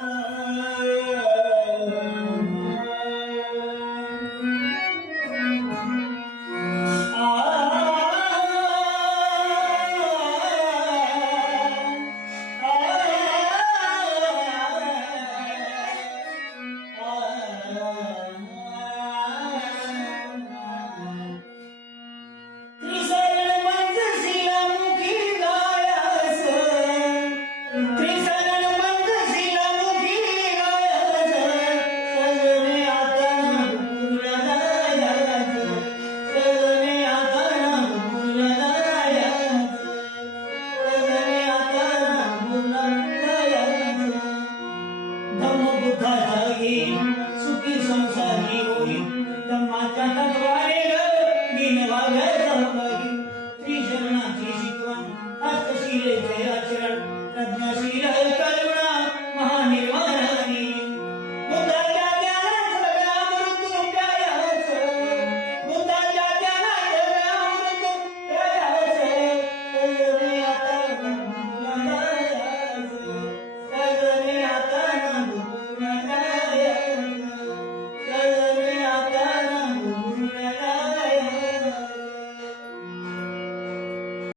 Uh... मोठा झाली सुखी संसारी होई. धम्माच्या तत्वाने मी नवाव्या सहभागी श्री शरणाची शिकवण आज कशी रे चरण प्रज्ञाशी Hallelujah.